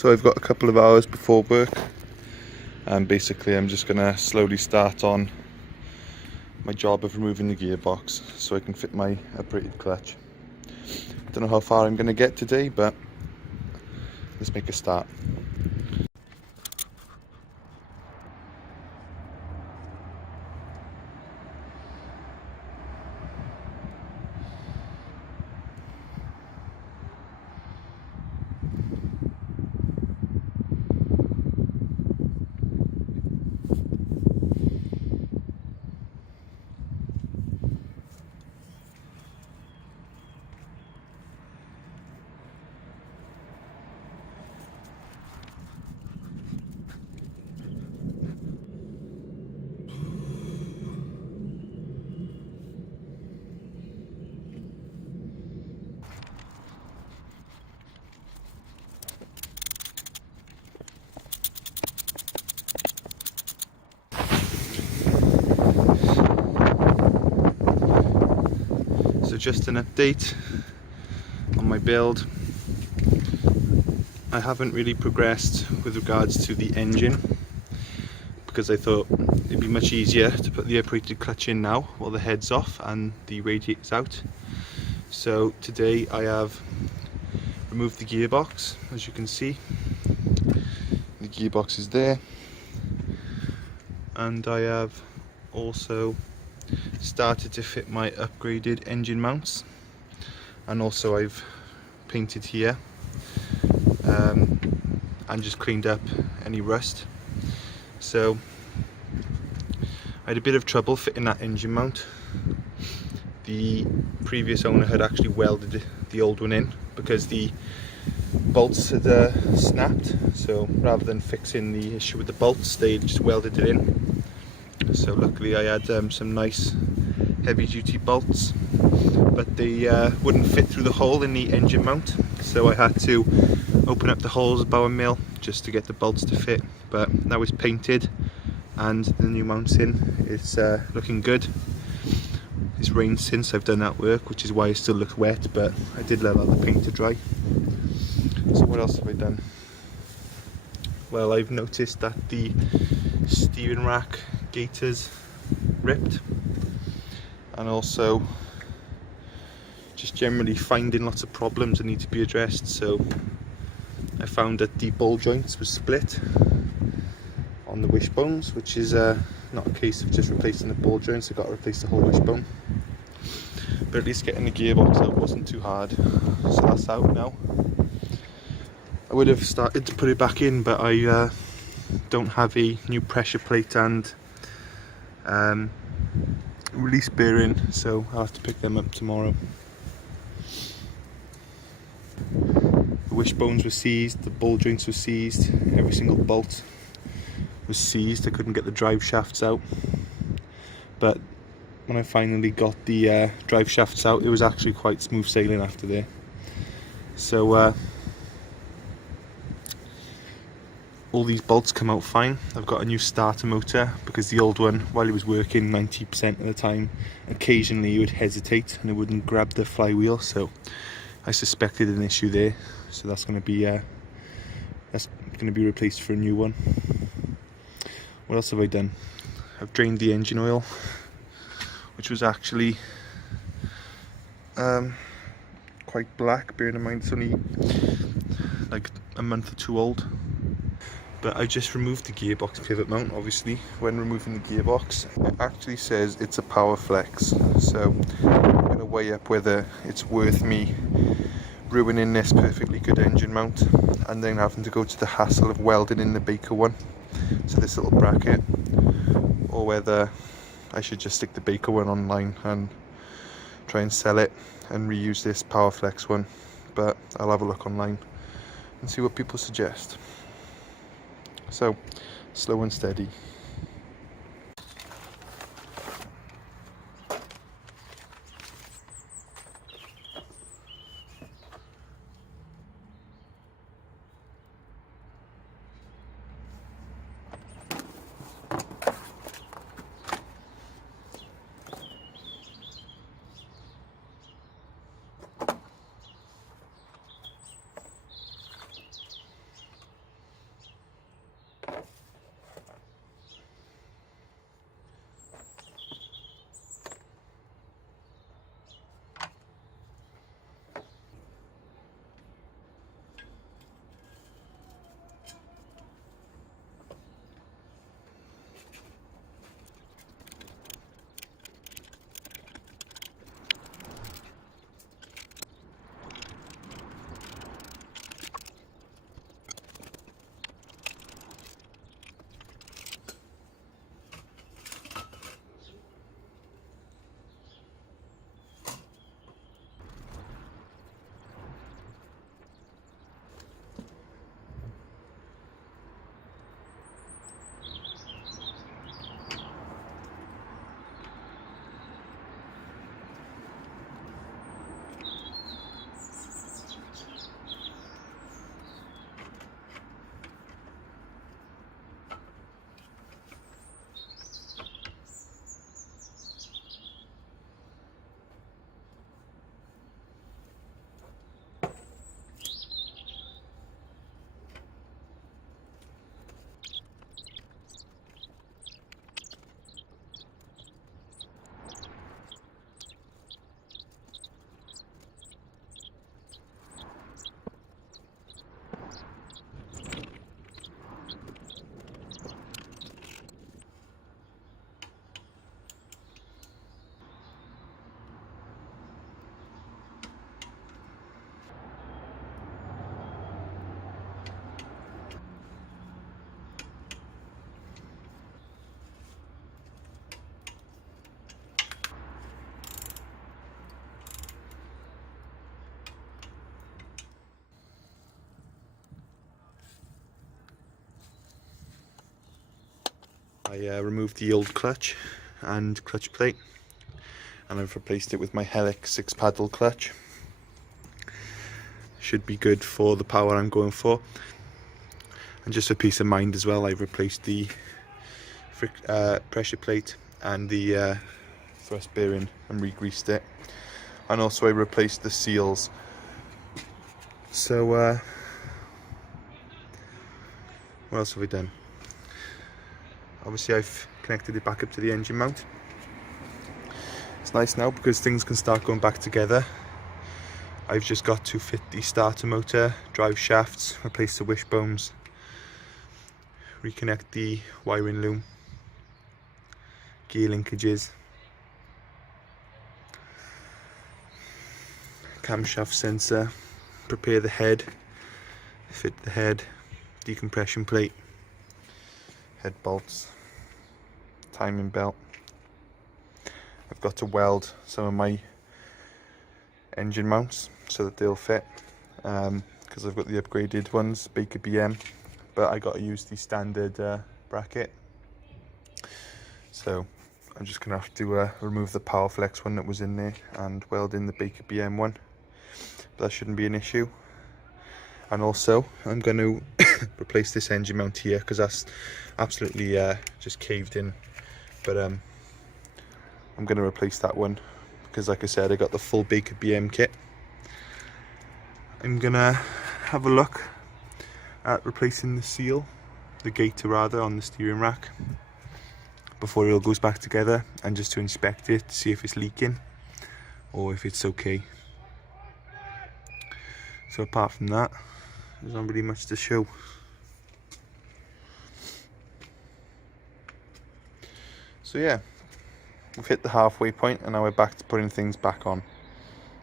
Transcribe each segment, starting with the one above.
So I've got a couple of hours before work, and basically I'm just gonna slowly start on my job of removing the gearbox so I can fit my uprated clutch. Don't know how far I'm gonna get today, but let's make a start. So just an update on my build. I haven't really progressed with regards to the engine because I thought it'd be much easier to put the uprated clutch in now while the head's off and the radiator's out. So today I have removed the gearbox. As you can see, the gearbox is there, and I have also started to fit my upgraded engine mounts, and also I've painted here and just cleaned up any rust. So I had a bit of trouble fitting that engine mount. The previous owner had actually welded the old one in because the bolts had snapped, so rather than fixing the issue with the bolts, they just welded it in. So luckily I had some nice heavy duty bolts, but they wouldn't fit through the hole in the engine mount, so I had to open up the holes about a mil just to get the bolts to fit. But now it's painted and the new mount's in. It's looking good. It's rained since I've done that work, which is why it still looks wet, but I did allow the paint to dry. So what else have I done? Well, I've noticed that the steering rack gaiters ripped, and also just generally finding lots of problems that need to be addressed. So I found that the ball joints were split on the wishbones, which is not a case of just replacing the ball joints. I got to replace the whole wishbone, but at least getting the gearbox out wasn't too hard. So that's out now. I would have started to put it back in, but I don't have a new pressure plate and release bearing, so I'll have to pick them up tomorrow. The wishbones were seized, the ball joints were seized, every single bolt was seized. I couldn't get the drive shafts out, but when I finally got the drive shafts out, it was actually quite smooth sailing after there. So all these bolts come out fine. I've got a new starter motor because the old one, while it was working 90% of the time, occasionally it would hesitate and it wouldn't grab the flywheel, so I suspected an issue there. So that's going to be replaced for a new one. What else have I done? I've drained the engine oil, which was actually quite black, bearing in mind it's only like a month or two old. But I just removed the gearbox pivot mount. Obviously, when removing the gearbox, it actually says it's a power flex, so I'm going to weigh up whether it's worth me ruining this perfectly good engine mount and then having to go to the hassle of welding in the Baker one, so this little bracket, or whether I should just stick the Baker one online and try and sell it and reuse this power flex one. But I'll have a look online and see what people suggest. So, slow and steady. I removed the old clutch and clutch plate, and I've replaced it with my Helix 6-paddle clutch. Should be good for the power I'm going for. And just for peace of mind as well, I've replaced the pressure plate and the thrust bearing and re-greased it. And also I replaced the seals. So what else have we done? Obviously I've connected it back up to the engine mount. It's nice now because things can start going back together. I've just got to fit the starter motor, drive shafts, replace the wishbones, reconnect the wiring loom, gear linkages, camshaft sensor, prepare the head, fit the head, decompression plate, head bolts, timing belt. I've got to weld some of my engine mounts so that they'll fit, because I've got the upgraded ones, Baker BM, but I got to use the standard bracket. So I'm just gonna have to remove the Powerflex one that was in there and weld in the Baker BM one, but that shouldn't be an issue. And also I'm going to replace this engine mount here because that's absolutely just caved in, but I'm going to replace that one because, like I said, I got the full Baker BM kit. I'm going to have a look at replacing the seal, the gaiter rather, on the steering rack before it all goes back together, and just to inspect it to see if it's leaking or if it's okay. So apart from that, there's not really much to show. So yeah, we've hit the halfway point and now we're back to putting things back on.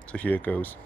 So here it goes.